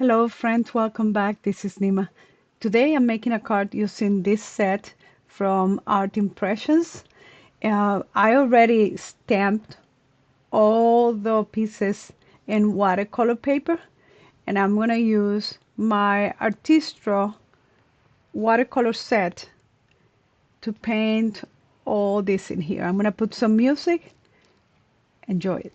Hello friends, welcome back. This is Nima. Today I'm making a card using this set from Art Impressions. I already stamped all the pieces in watercolor paper, and I'm going to use my Artistro watercolor set to paint all this in here. I'm going to put some music. Enjoy it.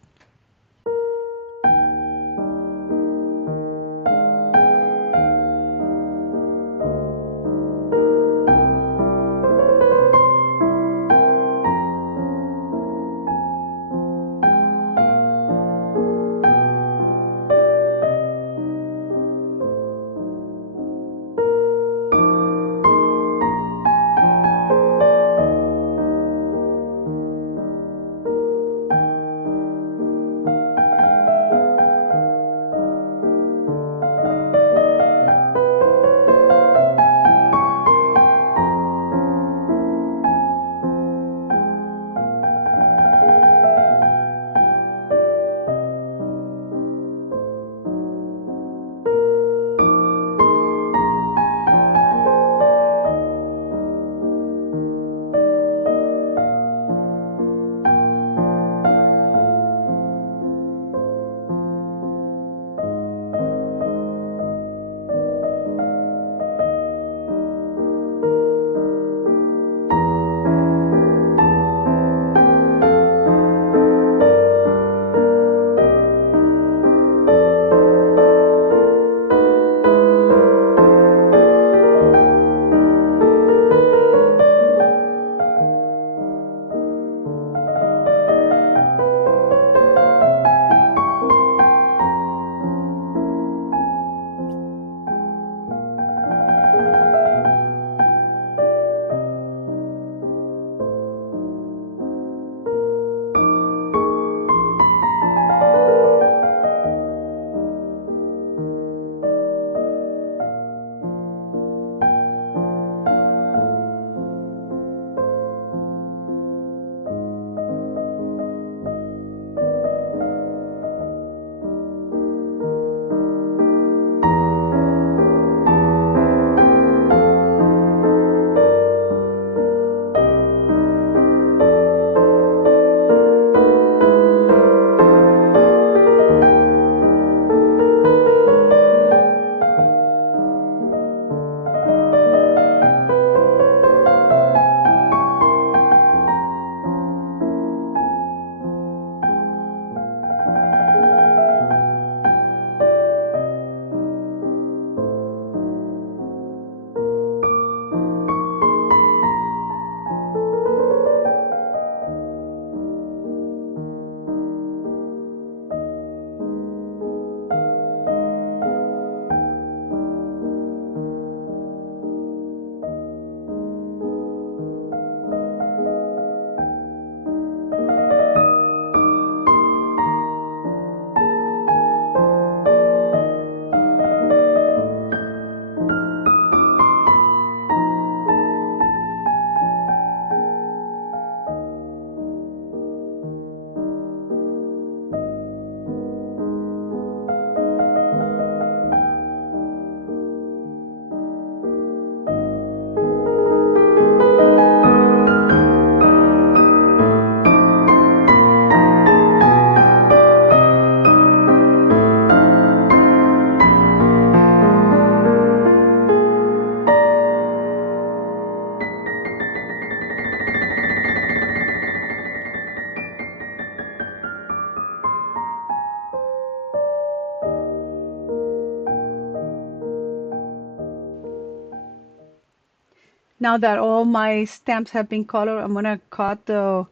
Now that all my stamps have been colored, I'm gonna cut the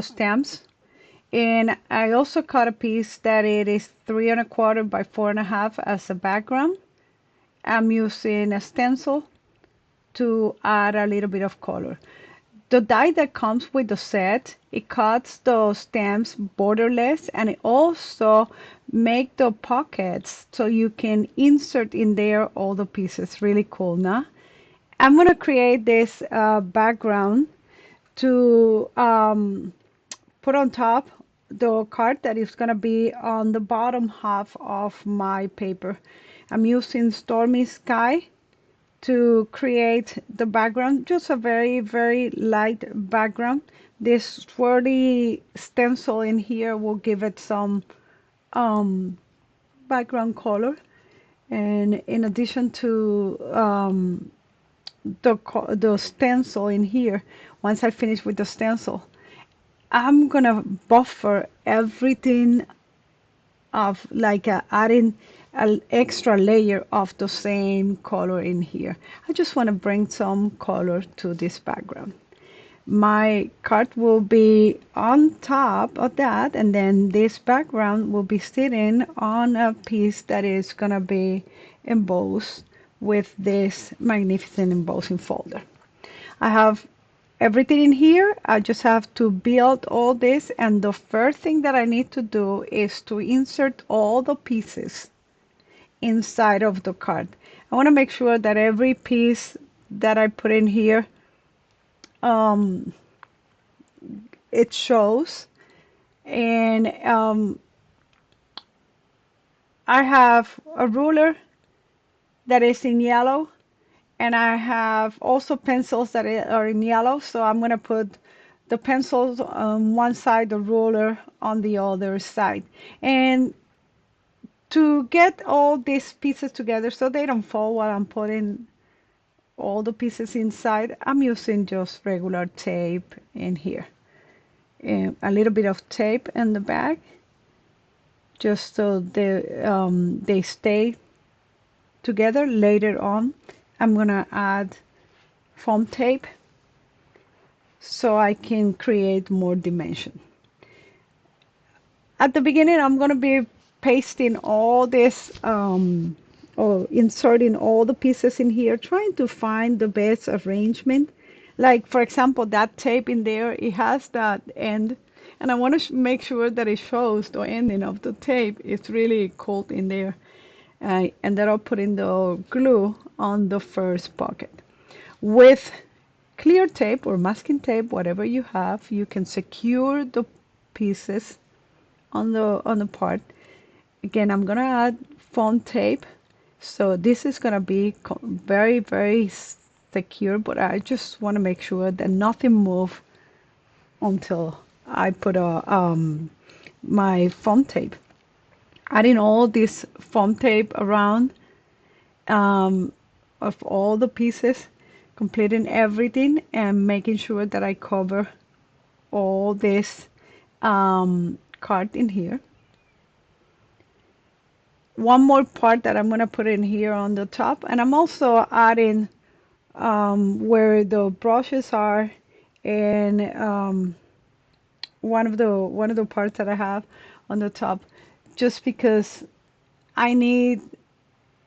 stamps. And I also cut a piece that it is 3 1/4 by 4 1/2 as a background. I'm using a stencil to add a little bit of color. The die that comes with the set, it cuts the stamps borderless, and it also make the pockets so you can insert in there all the pieces. Really cool, nah? I'm gonna create this background to put on top the card that is going to be on the bottom half of my paper. I'm using Stormy Sky to create the background, just a very, very light background. This swirly stencil in here will give it some background color. And in addition to the stencil in here, once I finish with the stencil, I'm gonna buffer everything of like adding an extra layer of the same color in here. I just want to bring some color to this background. My card will be on top of that, and then this background will be sitting on a piece that is gonna be embossed with this magnificent embossing folder. I have everything in here. I just have to build all this, and the first thing that I need to do is to insert all the pieces inside of the card. I want to make sure that every piece that I put in here, um, it shows. And I have a ruler that is in yellow, and I have also pencils that are in yellow. So I'm going to put the pencils on one side, the ruler on the other side. And to get all these pieces together so they don't fall while I'm putting all the pieces inside, I'm using just regular tape in here. And a little bit of tape in the back, just so they stay together. Later on, I'm gonna add foam tape so I can create more dimension. At the beginning, I'm going to be pasting all this or inserting all the pieces in here, trying to find the best arrangement. Like, for example, that tape in there, it has that end, and I want to make sure that it shows the ending of the tape. It's really cold in there. And then I'll put in the glue on the first pocket. With clear tape or masking tape, whatever you have, you can secure the pieces on the part. Again, I'm gonna add foam tape, so this is gonna be very, very secure, but I just want to make sure that nothing move until I put my foam tape. Adding all this foam tape around of all the pieces, completing everything, and making sure that I cover all this card in here. One more part that I'm going to put in here on the top, and I'm also adding where the brushes are, and one of the parts that I have on the top, just because I need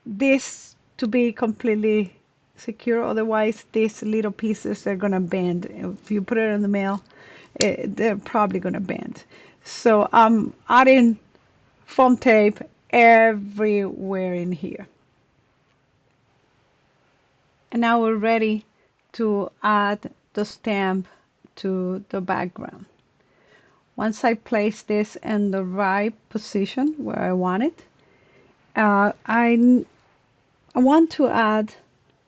this to be completely secure. Otherwise, these little pieces are gonna bend. If you put it in the mail, they're probably gonna bend. So I'm adding foam tape everywhere in here. And now we're ready to add the stamp to the background. Once I place this in the right position where I want it, I want to add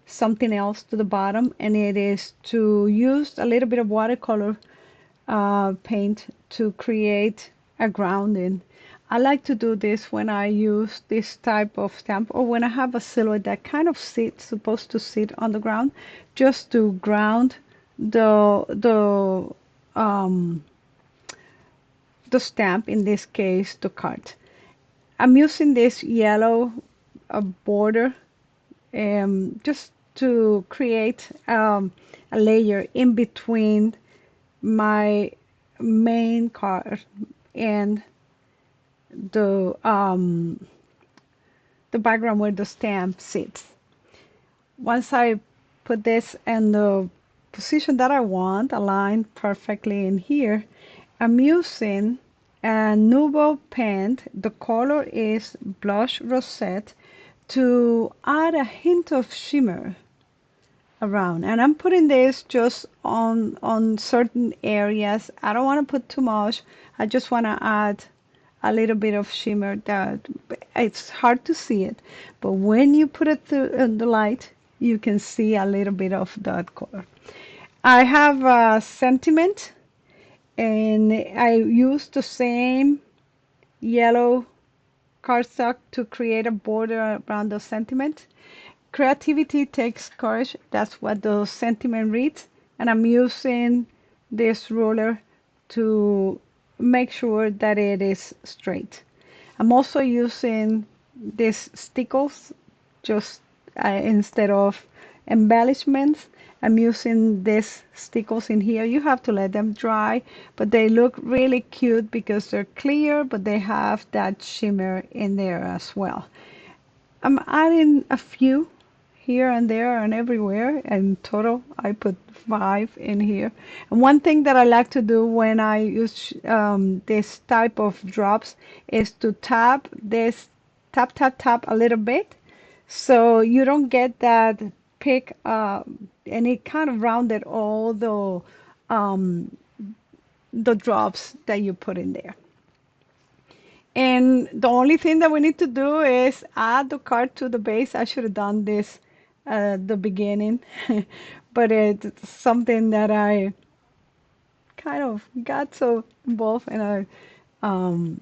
something else to the bottom, and it is to use a little bit of watercolor paint to create a grounding. I like to do this when I use this type of stamp, or when I have a silhouette that kind of supposed to sit on the ground, just to ground the um, the stamp, in this case the card. I'm using this yellow border just to create a layer in between my main card and the the background where the stamp sits. Once I put this in the position that I want, aligned perfectly in here, I'm using a Nuvo pen. The color is Blush Rosette, to add a hint of shimmer around. And I'm putting this just on certain areas. I don't want to put too much. I just want to add a little bit of shimmer that it's hard to see it, but when you put it in the light, you can see a little bit of that color. I have a sentiment, and I use the same yellow cardstock to create a border around the sentiment. Creativity takes courage. That's what the sentiment reads. And I'm using this ruler to make sure that it is straight. I'm also using these stickles just instead of embellishments. I'm using these stickles in here. You have to let them dry, but they look really cute because they're clear, but they have that shimmer in there as well. I'm adding a few here and there and everywhere. In total, I put 5 in here. And one thing that I like to do when I use this type of drops is to tap a little bit, so you don't get that pick, and it kind of rounded all the drops that you put in there. And the only thing that we need to do is add the card to the base. I should have done this at the beginning, but it's something that I kind of got so involved and I um,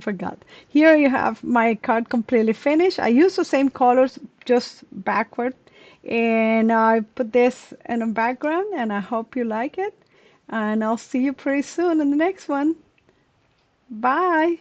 forgot. Here you have my card completely finished. I use the same colors just backward, and I put this in a background, and I hope you like it. And I'll see you pretty soon in the next one. Bye.